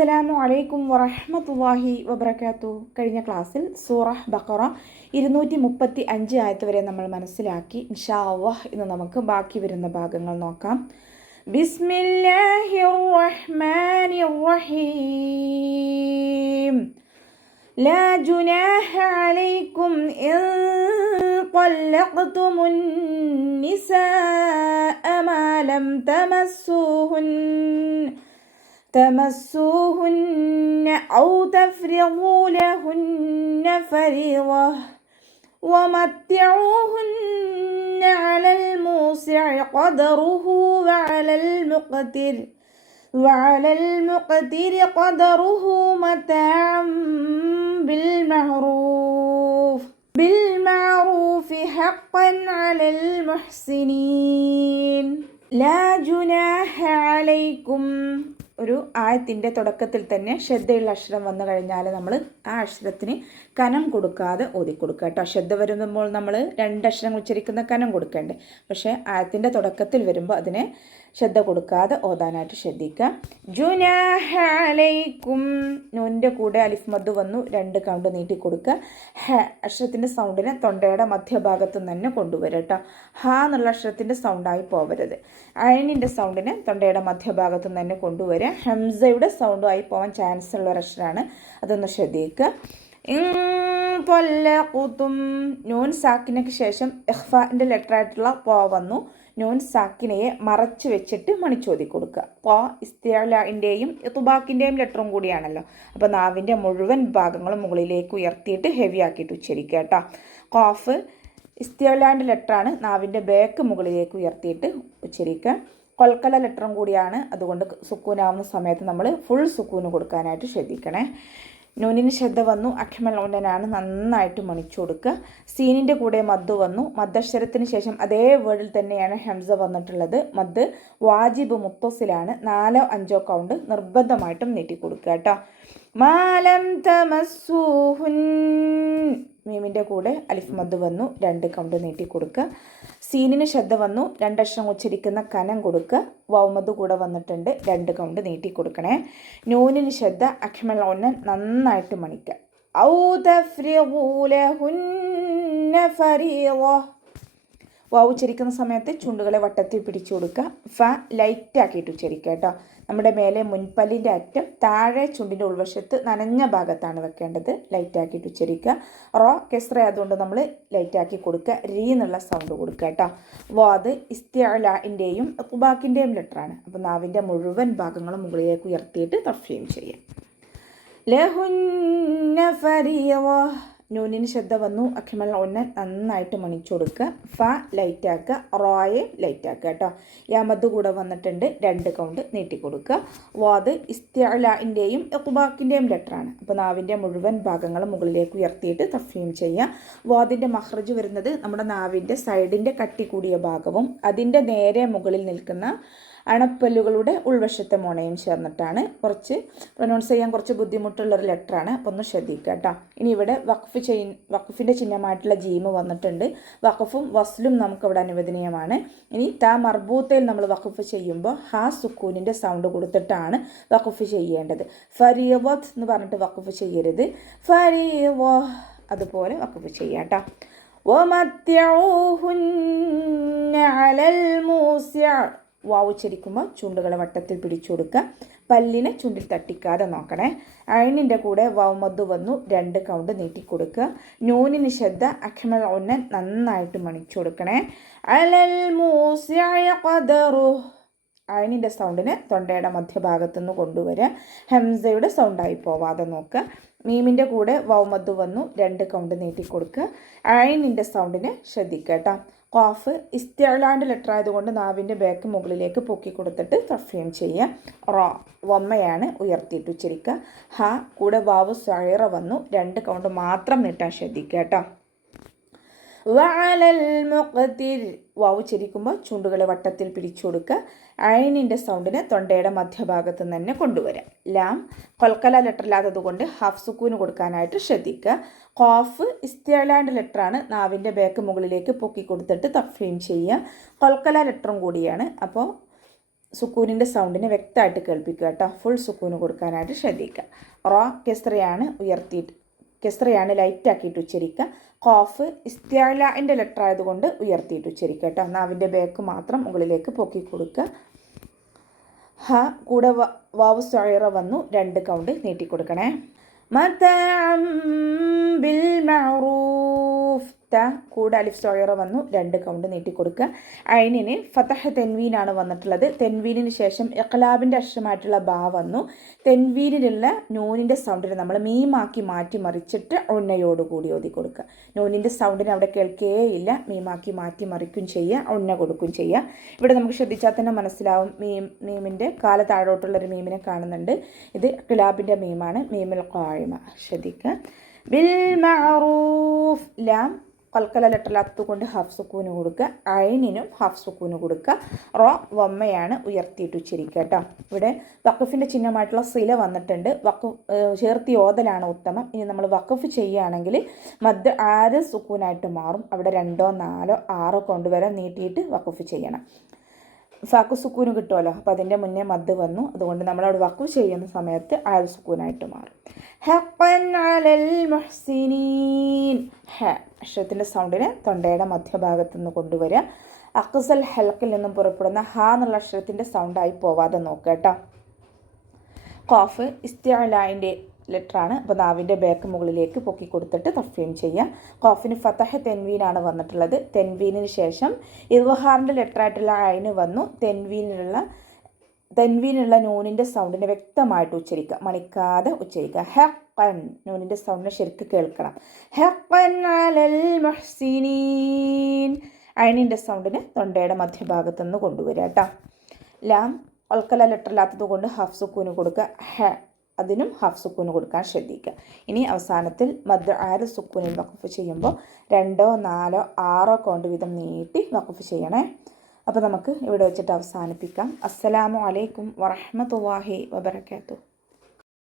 അസ്സലാമു അലൈക്കും വറഹ്മത്തുള്ളാഹി വബറകാതുഹു. കഴിഞ്ഞ ക്ലാസ്സിൽ സൂറഹ് ബഖറ 235 ആയത്ത് വരെ നമ്മൾ മനസ്സിലാക്കി. ഇൻഷാ അല്ലാഹ് ഇന്ന് നമുക്ക് ബാക്കി വരുന്ന ഭാഗങ്ങൾ നോക്കാം. ബിസ്മില്ലാഹിർ റഹ്മാനിർ റഹീം. ലാ ജുനാഹ അലൈക്കും ഇൻ ത്വല്ലഖ്തുമുൻ നിസാഅ മാ ലം تمسوهن أو تفرضوا لهن فريضة ومتعوهن على الموسع قدره وعلى المقتر قدره متاعا بالمعروف حقا على المحسنين. لا جناح عليكم. ഒരു ആയത്തിൻ്റെ തുടക്കത്തിൽ തന്നെ ശ്രദ്ധയുള്ള അക്ഷരം വന്നു കഴിഞ്ഞാൽ നമ്മൾ ആ അക്ഷരത്തിന് കനം കൊടുക്കാതെ ഓതിക്കൊടുക്കുക കേട്ടോ. ശ്രദ്ധ വരുമ്പോൾ നമ്മൾ രണ്ടക്ഷരങ്ങൾ ഉച്ചരിക്കുന്ന കനം കൊടുക്കേണ്ടേ, പക്ഷേ ആയത്തിൻ്റെ തുടക്കത്തിൽ വരുമ്പോൾ അതിനെ ശ്രദ്ധ കൊടുക്കാതെ ഓതാനായിട്ട് ശ്രദ്ധിക്കുക. ജുനാഹ അലൈക്കും, നൂനിൻ്റെ കൂടെ അലിഫ് മദ് വന്നു, 2 കൗണ്ട് നീട്ടി കൊടുക്കുക. ഹ അക്ഷരത്തിൻ്റെ സൗണ്ടിനെ തൊണ്ടയുടെ മധ്യഭാഗത്ത് തന്നെ കൊണ്ടുവരിക കേട്ടോ. ഹ എന്നുള്ള അക്ഷരത്തിൻ്റെ സൗണ്ടായി പോവരുത്. അയനിൻ്റെ സൗണ്ടിനെ തൊണ്ടയുടെ മധ്യഭാഗത്ത് തന്നെ കൊണ്ടുവരിക. ഹംസയുടെ സൗണ്ടുമായി പോകാൻ ചാൻസ് ഉള്ള ഒരു അക്ഷരമാണ്, അതൊന്ന് ശ്രദ്ധിക്കുക. നൂൻ സാക്കിനയ്ക്ക് ശേഷം ഇഖ്ഫാൻ്റെ ലെറ്ററായിട്ടുള്ള പോ വന്നു. നൂൻ സാക്കിനയെ മറച്ചു വെച്ചിട്ട് മണിച്ചോതി കൊടുക്കുക. പോ ഇസ്തിഅലാഇൻ്റെയും ഇത്ബാക്കിൻ്റെയും ലെറ്ററും കൂടിയാണല്ലോ, അപ്പോൾ നാവിൻ്റെ മുഴുവൻ ഭാഗങ്ങളും മുകളിലേക്ക് ഉയർത്തിയിട്ട് ഹെവി ആക്കിയിട്ട് ഉച്ചരിക്കുക കേട്ടോ. ഖാഫ് ഇസ്തിഅലാൻ്റെ ലെറ്ററാണ്, നാവിൻ്റെ ബാക്ക് മുകളിലേക്ക് ഉയർത്തിയിട്ട് ഉച്ചരിക്കുക. കൊൽക്കല ലെറ്ററും കൂടിയാണ്, അതുകൊണ്ട് സുക്കൂനാവുന്ന സമയത്ത് നമ്മൾ ഫുൾ സുക്കൂന് കൊടുക്കാനായിട്ട് ശ്രദ്ധിക്കണേ. നൂനിന് ശ്രദ്ധ വന്നു, അഖ്മൽ ഉന്നനാണ്, നന്നായിട്ട് മണിച്ചു കൊടുക്കുക. സീനിൻ്റെ കൂടെ മദ് വന്നു, മദ്ദക്ഷരത്തിന് ശേഷം അതേ വേർഡിൽ തന്നെയാണ് ഹംസ വന്നിട്ടുള്ളത്. മദ് വാജിബ് മുത്തസിലാണ്, 4-5 കൗണ്ട് നിർബന്ധമായിട്ടും നീട്ടി കൊടുക്കുക കേട്ടോ. മാലം തമസ്സൂഹുൻ, മീമിൻ്റെ കൂടെ അലിഫ് മദ് വന്നു, 2 കൗണ്ട് നീട്ടി കൊടുക്കുക. സീനിന് ശ്രദ്ധ വന്നു, 2 അക്ഷരം ഉച്ചരിക്കുന്ന കനം കൊടുക്കുക. വൗമദ് കൂടെ വന്നിട്ടുണ്ട്, 2 കൗണ്ട് നീട്ടി കൊടുക്കണേ. നൂനിന് ശ്രദ്ധ, അഖ്മൽ ഉന്നൻ നന്നായിട്ട് മണിക്കുക. ഔ തഫ്രിഗൂ ലഹുന്ന ഫരീള, വാവ് ഉച്ചരിക്കുന്ന സമയത്ത് ചുണ്ടുകളെ വട്ടത്തിൽ പിടിച്ചു കൊടുക്കുക. ഫ ലൈറ്റാക്കിയിട്ട് ഉച്ചരിക്കുക കേട്ടോ. നമ്മുടെ മേലെ മുൻപല്ലിൻ്റെ അറ്റം താഴെ ചുണ്ടിൻ്റെ ഉൾവശത്ത് നനഞ്ഞ ഭാഗത്താണ് വെക്കേണ്ടത്, ലൈറ്റാക്കിയിട്ട് ഉച്ചരിക്കുക. റോ കെസ്ര അതുകൊണ്ട് നമ്മൾ ലൈറ്റാക്കി കൊടുക്കുക. രീ എന്നുള്ള സൗണ്ട് കൊടുക്കുക കേട്ടോ. വാദ് ഇസ്തിഅലാഇൻ്റെയും ഇത്ബാക്കിൻ്റെയും ലെറ്ററാണ്, അപ്പോൾ നാവിൻ്റെ മുഴുവൻ ഭാഗങ്ങളും മുകളിലേക്ക് ഉയർത്തിയിട്ട് തഫ്ഈം ചെയ്യാം. ലഹുന്ന ഫരീള, നൂനിന് ശ്രദ്ധ വന്നു, അഖ്മൽ ഉന്നൻ നന്നായിട്ട് മണിച്ചു കൊടുക്കുക. ഫ ലൈറ്റാക്കുക, റോയെ ലൈറ്റാക്കുക കേട്ടോ. യാമദ് കൂടെ വന്നിട്ടുണ്ട്, 2 കൗണ്ട് നീട്ടി കൊടുക്കുക. വാദ് ഇസ്തിഅലാഇൻ്റെയും ഇത്ബാക്കിൻ്റെയും ലെറ്ററാണ്, അപ്പോൾ നാവിൻ്റെ മുഴുവൻ ഭാഗങ്ങളും മുകളിലേക്ക് ഉയർത്തിയിട്ട് തഫ്ഈം ചെയ്യുക. വാദിൻ്റെ മഖ്റജ് വരുന്നത് നമ്മുടെ നാവിൻ്റെ സൈഡിൻ്റെ കട്ടി കൂടിയ ഭാഗവും അതിൻ്റെ നേരെ മുകളിൽ നിൽക്കുന്ന അണപ്പല്ലുകളുടെ ഉൾവശത്തെ മുണയും ചേർന്നിട്ടാണ്. കുറച്ച് പ്രൊനൗൺസ് ചെയ്യാൻ കുറച്ച് ബുദ്ധിമുട്ടുള്ളൊരു ലെറ്ററാണ്, അപ്പോൾ ഒന്ന് ശ്രദ്ധിക്കുക കേട്ടോ. ഇനി ഇവിടെ വഖഫിൻ്റെ ചിഹ്നമായിട്ടുള്ള ജീമ് വന്നിട്ടുണ്ട്. വഖഫും വസ്ലും നമുക്കിവിടെ അനുവദനീയമാണ്. ഇനി താ മർബൂത്തയിൽ നമ്മൾ വഖഫ് ചെയ്യുമ്പോൾ ഹാ സുക്കൂനിൻ്റെ സൗണ്ട് കൊടുത്തിട്ടാണ് വഖഫ് ചെയ്യേണ്ടത്. ഫരീളത്ത് എന്ന് പറഞ്ഞിട്ട് വഖഫ് ചെയ്യരുത്, ഫരീള അതുപോലെ വഖഫ് ചെയ്യാം കേട്ടോ. വമത്തിഊഹുന്ന അലൽ മൂസിഅ, വാവ് ഉച്ചരിക്കുമ്പോൾ ചുണ്ടുകളെ വട്ടത്തിൽ പിടിച്ചു കൊടുക്കുക. പല്ലിനെ ചുണ്ടിൽ തട്ടിക്കാതെ നോക്കണേ. അയനിൻ്റെ കൂടെ വൗമദ് വന്നു, 2 കൗണ്ട് നീട്ടി കൊടുക്കുക. നൂനിന് ശ്രദ്ധ, അഖ്മൽ ഉന്നൻ നന്നായിട്ട് മണിച്ചു കൊടുക്കണേ. അലൽ മൂസിഅ ഖദറു, അയനിൻ്റെ സൗണ്ടിനെ തൊണ്ടയുടെ മധ്യഭാഗത്തുനിന്ന് കൊണ്ടുവരിക. ഹംസയുടെ സൗണ്ടായി പോവാതെ നോക്കുക. മീമിൻ്റെ കൂടെ വൗമദ് വന്നു, 2 കൗണ്ട് നീട്ടി കൊടുക്കുക. അയനിൻ്റെ സൗണ്ടിനെ ശ്രദ്ധിക്കുക കേട്ടോ. ഖാഫ് ഇസ്തിഅലാൻ്റെ ലെറ്റർ ആയതുകൊണ്ട് നാവിൻ്റെ ബാക്ക് മുകളിലേക്ക് പൊക്കി കൊടുത്തിട്ട് തഫ്ഈം ചെയ്യുക. റോ വമ്മയാണ്, ഉയർത്തിയിട്ട് ഉച്ചരിക്കുക. ഹ കൂടെ വാവ് സൈറ വന്നു, 2 കൗണ്ട് മാത്രം നീട്ടാൻ ശ്രദ്ധിക്കുക കേട്ടോ. വഅലൽ മുഖ്തിർ, വാവ് ഉച്ചരിക്കുമ്പോൾ ചുണ്ടുകളെ വട്ടത്തിൽ പിടിച്ചു കൊടുക്കുക. അയനിൻ്റെ സൗണ്ടിനെ തൊണ്ടയുടെ മധ്യഭാഗത്ത് തന്നെ കൊണ്ടുവരാം. ലാം കൊൽക്കല ലെറ്റർ ഇല്ലാത്തത് കൊണ്ട് ഹാഫ് സുക്കൂന് കൊടുക്കാനായിട്ട് ശ്രദ്ധിക്കുക. ഖാഫ് ഇസ്തിഅലാൻ്റെ ലെറ്ററാണ്, നാവിൻ്റെ ബാക്ക് മുകളിലേക്ക് പൊക്കി കൊടുത്തിട്ട് തഫ്ഈം ചെയ്യുക. കൊൽക്കല ലെറ്ററും കൂടിയാണ്, അപ്പോൾ സുക്കൂനിൻ്റെ സൗണ്ടിനെ വ്യക്തമായിട്ട് കേൾപ്പിക്കുക കേട്ടോ. ഫുൾ സുക്കൂന് കൊടുക്കാനായിട്ട് ശ്രദ്ധിക്കുക. റോ കെസ്റയാണ് ലൈറ്റാക്കിയിട്ട് ഉച്ചരിക്കുക. ഖാഫ് ഇസ്തിഅലാഇൻ്റെ ലെറ്റർ ആയതുകൊണ്ട് ഉയർത്തിയിട്ട് ഉച്ചരിക്കുക കേട്ടോ. നാവിൻ്റെ ബാക്ക് മാത്രം മുകളിലേക്ക് പൊക്കി കൊടുക്കുക. ഹ കൂടെ വാവ് സൊയറ വന്നു 2 കൗണ്ട് നീട്ടിക്കൊടുക്കണേ. മതഅം ബിൽ മഅറൂഫ് ത കൂടെ അലിഫ് സൊയറ വന്നു 2 കൗണ്ട് നീട്ടിക്കൊടുക്കുക. ഐനിന് ഫതഹ് തെൻവീനാണ് വന്നിട്ടുള്ളത്. തെൻവീനിന് ശേഷം ഇഖ്ലാബിൻ്റെ അക്ഷരമായിട്ടുള്ള ബാ വന്നു. തെൻവീനിലുള്ള നൂനിൻ്റെ സൗണ്ടിനെ നമ്മൾ മീമാക്കി മാറ്റി മറിച്ചിട്ട് ഉന്നയോടുകൂടി ഓതി കൊടുക്കുക. നൂനിൻ്റെ സൗണ്ടിനെ അവിടെ കേൾക്കുകയില്ല. മീമാക്കി മാറ്റി മറിക്കും ചെയ്യുക, ഉന്ന കൊടുക്കും ചെയ്യുക. ഇവിടെ നമുക്ക് ശ്രദ്ധിച്ചാൽ തന്നെ മനസ്സിലാവും. മീമിൻ്റെ കാല താഴോട്ടുള്ളൊരു മീമിനെ കാണുന്നുണ്ട്. ഇത് ഇഖ്ലാബിൻ്റെ മീമാണ്. മീമിൽ ഖായിമ ശ്രദ്ധിക്കുക. ബിൽ മഅറൂഫ് ലാം കൽക്കല ലെറ്ററിലത്ത് കൊണ്ട് ഹാഫ് സുക്കൂന് കൊടുക്കുക. ഐനിനും ഹാഫ് സുക്കൂന് കൊടുക്കുക. റോ വമ്മയാണ് ഉയർത്തിയിട്ട് ഉച്ചരിക്കുക കേട്ടോ. ഇവിടെ വഖഫിൻ്റെ ചിഹ്നമായിട്ടുള്ള സില വന്നിട്ടുണ്ട്. ചേർത്തി ഓതലാണ് ഉത്തമം. ഇനി നമ്മൾ വഖഫ് ചെയ്യുകയാണെങ്കിൽ മദ് 6 സുക്കൂനായിട്ട് മാറും. അവിടെ 2, 4, 6 കൊണ്ടുവരെ നീട്ടിയിട്ട് വഖഫ് ചെയ്യണം. ഫാക്ക് സുക്കൂന് കിട്ടുമല്ലോ. അപ്പോൾ അതിൻ്റെ മുന്നേ മദ് വന്നു. അതുകൊണ്ട് നമ്മളവിടെ വഖഫ് ചെയ്യുന്ന സമയത്ത് 6 സുക്കൂനായിട്ട് മാറും. ഹഖൻ അലൽ മുഹ്സിനീൻ അക്ഷരത്തിൻ്റെ സൗണ്ടിനെ തൊണ്ടയുടെ മധ്യഭാഗത്തു നിന്ന് കൊണ്ടുവരിക. അഖ്സൽ ഹൽക്കിൽ നിന്നും പുറപ്പെടുന്ന ഹ എന്നുള്ള അക്ഷരത്തിൻ്റെ സൗണ്ടായി പോവാതെ നോക്കുക കേട്ടോ. ഖാഫ് ഇസ്തിഅലാഇൻ്റെ ലെറ്ററാണ്. അപ്പോൾ നാവിൻ്റെ ബാക്ക് മുകളിലേക്ക് പൊക്കി കൊടുത്തിട്ട് തഫ്വീം ചെയ്യുക. ഖാഫിന് ഫതഹ് തെൻവീനാണ് വന്നിട്ടുള്ളത്. തെൻവീനിന് ശേഷം ഇദ്ഹാറിൻ്റെ ലെറ്ററായിട്ടുള്ള ഐന് വന്നു. തെൻവീനുള്ള നൂനിൻ്റെ സൗണ്ടിനെ വ്യക്തമായിട്ട് ഉച്ചരിക്കുക, മണിക്കാതെ ഉച്ചരിക്കുക. ഹഖൻ നൂനിൻ്റെ സൗണ്ടിനെ ശരിക്കും കേൾക്കണം. ഹഖൻ അലൽ മുഹ്സിനീൻ ഐനിൻ്റെ സൗണ്ടിന് തൊണ്ടയുടെ മധ്യഭാഗത്തു നിന്ന് കൊണ്ടുവരിക കേട്ടോ. ലാം ഒൽക്കല ലെറ്ററില്ലാത്തത് കൊണ്ട് ഹാഫ് സുക്കൂന് കൊടുക്കുക. അതിനും ഹാഫ് സുക്കൂന് കൊടുക്കാൻ ശ്രദ്ധിക്കുക. ഇനി അവസാനത്തിൽ മദ് 6 സുക്കൂനിൽ വഖഫ് ചെയ്യുമ്പോൾ 2, 4, 6 കൗണ്ട് വീതം നീട്ടി വഖഫ് ചെയ്യണേ. അപ്പോൾ നമുക്ക് ഇവിടെ വെച്ചിട്ട് അവസാനിപ്പിക്കാം. അസ്സലാമു അലൈക്കും വറഹ്മത്തുള്ളാഹി വബറകാതുഹു.